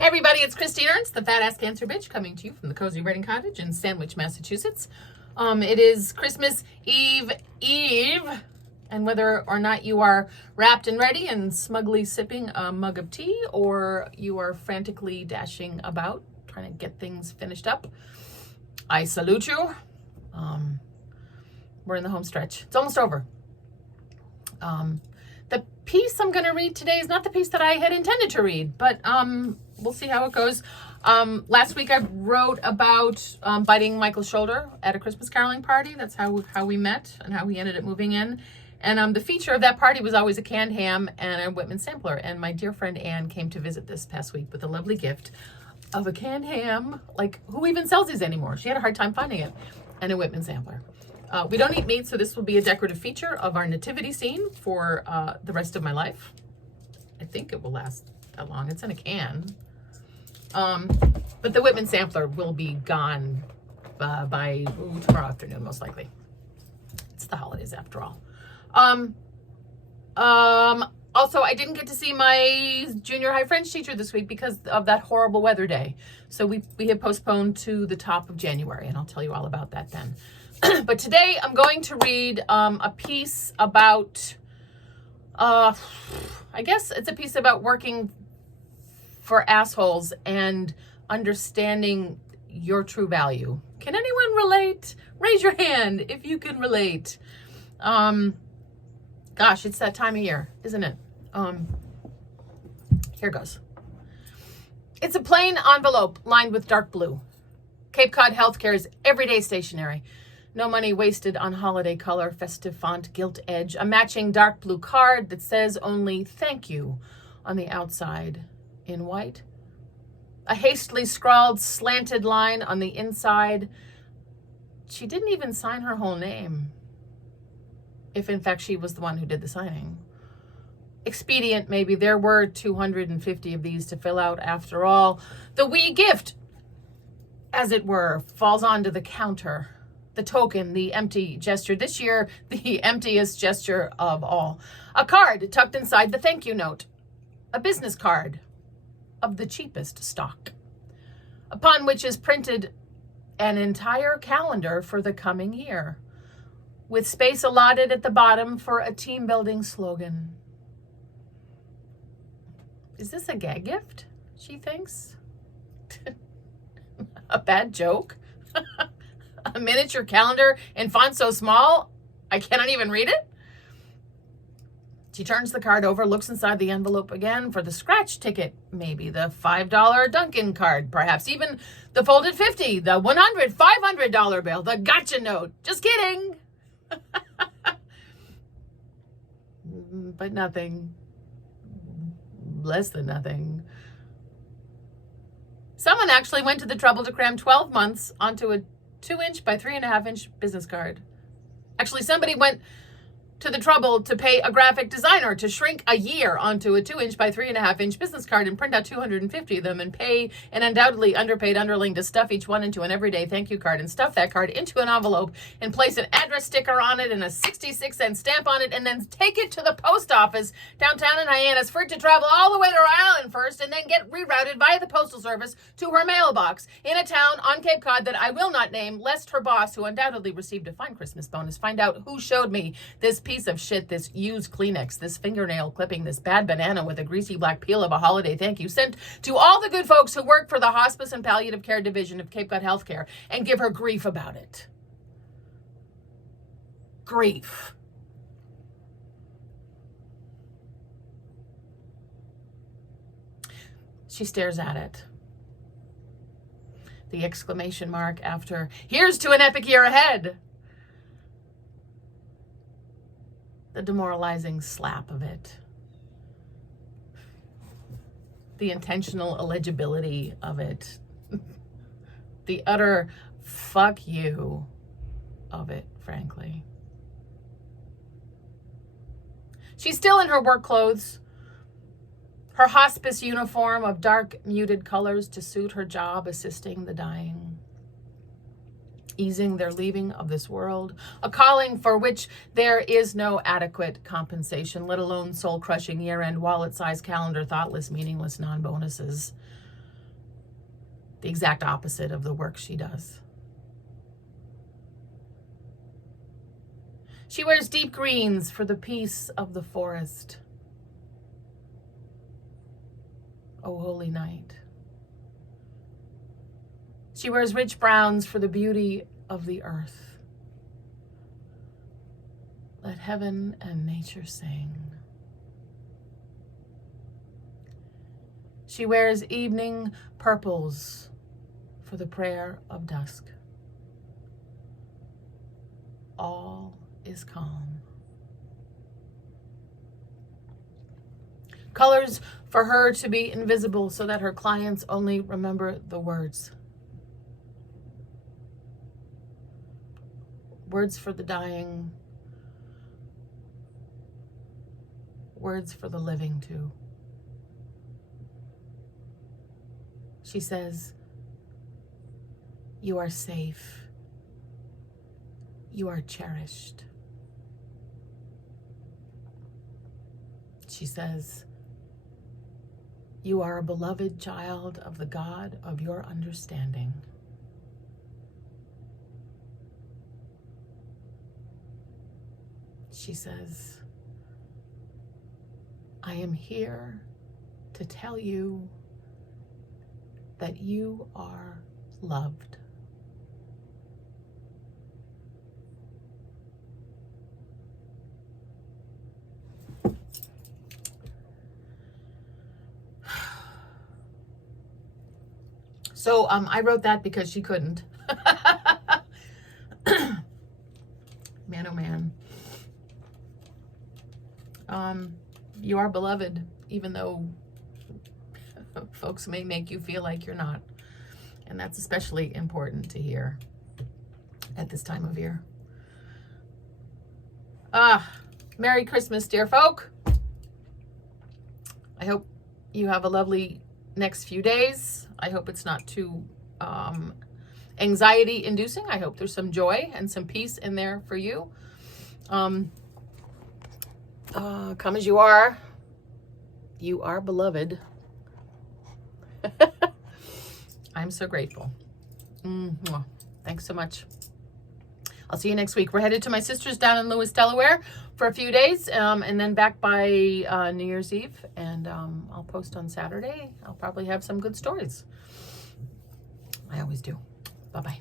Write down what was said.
Hey everybody, it's Christine Ernst, the Fat Ass Cancer Bitch, coming to you from the Cozy Reading Cottage in Sandwich, Massachusetts. It is Christmas Eve, and whether or not you are wrapped and ready and smugly sipping a mug of tea, or you are frantically dashing about trying to get things finished up, I salute you. We're in the home stretch. It's almost over. The piece I'm going to read today is not the piece that I had intended to read, but we'll see how it goes. Last week I wrote about biting Michael's shoulder at a Christmas caroling party. That's how we met and how we ended up moving in. And the feature of that party was always a canned ham and a Whitman sampler. And my dear friend Anne came to visit this past week with a lovely gift of a canned ham. Like, who even sells these anymore? She had a hard time finding it. And a Whitman sampler. We don't eat meat, so this will be a decorative feature of our nativity scene for the rest of my life. I think it will last that long. It's in a can. But the Whitman sampler will be gone by tomorrow afternoon, most likely. It's the holidays after all. Also, I didn't get to see my junior high French teacher this week because of that horrible weather day. So we have postponed to the top of January, and I'll tell you all about that then. But today I'm going to read a piece about, I guess it's a piece about working for assholes and understanding your true value. Can anyone relate? Raise your hand if you can relate. Gosh, it's that time of year, isn't it? Here goes. It's a plain envelope lined with dark blue. Cape Cod Healthcare's everyday stationery. No money wasted on holiday color, festive font, gilt edge, a matching dark blue card that says only thank you on the outside in white. A hastily scrawled slanted line on the inside. She didn't even sign her whole name, if in fact she was the one who did the signing. Expedient, maybe. There were 250 of these to fill out after all. The wee gift, as it were, falls onto the counter. The token, the empty gesture. This year, the emptiest gesture of all. A card tucked inside the thank you note. A business card of the cheapest stock, upon which is printed an entire calendar for the coming year, with space allotted at the bottom for a team building slogan. Is this a gag gift, she thinks? A bad joke? A miniature calendar in font so small I cannot even read it? She turns the card over, looks inside the envelope again for the scratch ticket, maybe the $5 Dunkin' card, perhaps even the folded 50, the $100, $500 bill, the gotcha note. Just kidding. But nothing. Less than nothing. Someone actually went to the trouble to cram 12 months onto a 2-inch by 3.5-inch business card. Actually, somebody went to the trouble to pay a graphic designer to shrink a year onto a 2-inch by 3.5-inch business card and print out 250 of them and pay an undoubtedly underpaid underling to stuff each one into an everyday thank you card and stuff that card into an envelope and place an address sticker on it and a 66-cent stamp on it and then take it to the post office downtown in Hyannis for it to travel all the way to Rhode Island first and then get rerouted via the postal service to her mailbox in a town on Cape Cod that I will not name, lest her boss, who undoubtedly received a fine Christmas bonus, find out who showed me this piece of shit, this used Kleenex, this fingernail clipping, this bad banana with a greasy black peel of a holiday thank you sent to all the good folks who work for the hospice and palliative care division of Cape Cod Healthcare and give her grief about it. Grief. She stares at it. The exclamation mark after, here's to an epic year ahead. The demoralizing slap of it. The intentional illegibility of it. The utter fuck you of it, frankly. She's still in her work clothes. Her hospice uniform of dark, muted colors to suit her job assisting the dying. easing their leaving of this world, a calling for which there is no adequate compensation, let alone soul-crushing year-end wallet-sized calendar, thoughtless, meaningless non-bonuses. the exact opposite of the work she does. She wears deep greens for the peace of the forest. O holy night. She wears rich browns for the beauty of the earth. Let heaven and nature sing. She wears evening purples for the prayer of dusk. All is calm. Colors for her to be invisible so that her clients only remember the words. Words for the dying. Words for the living too. She says, you are safe. You are cherished. She says, you are a beloved child of the God of your understanding. She says, I am here to tell you that you are loved. So I wrote that because she couldn't. Man, oh man. You are beloved, even though folks may make you feel like you're not. And that's especially important to hear at this time of year. Merry Christmas, dear folk. I hope you have a lovely next few days. I hope it's not too anxiety inducing. I hope there's some joy and some peace in there for you. Come as you are. You are beloved. I'm so grateful. Thanks so much. I'll see you next week. We're headed to my sister's down in Lewis, Delaware for a few days, and then back by New Year's Eve. And I'll post on Saturday. I'll probably have some good stories. I always do. Bye-bye.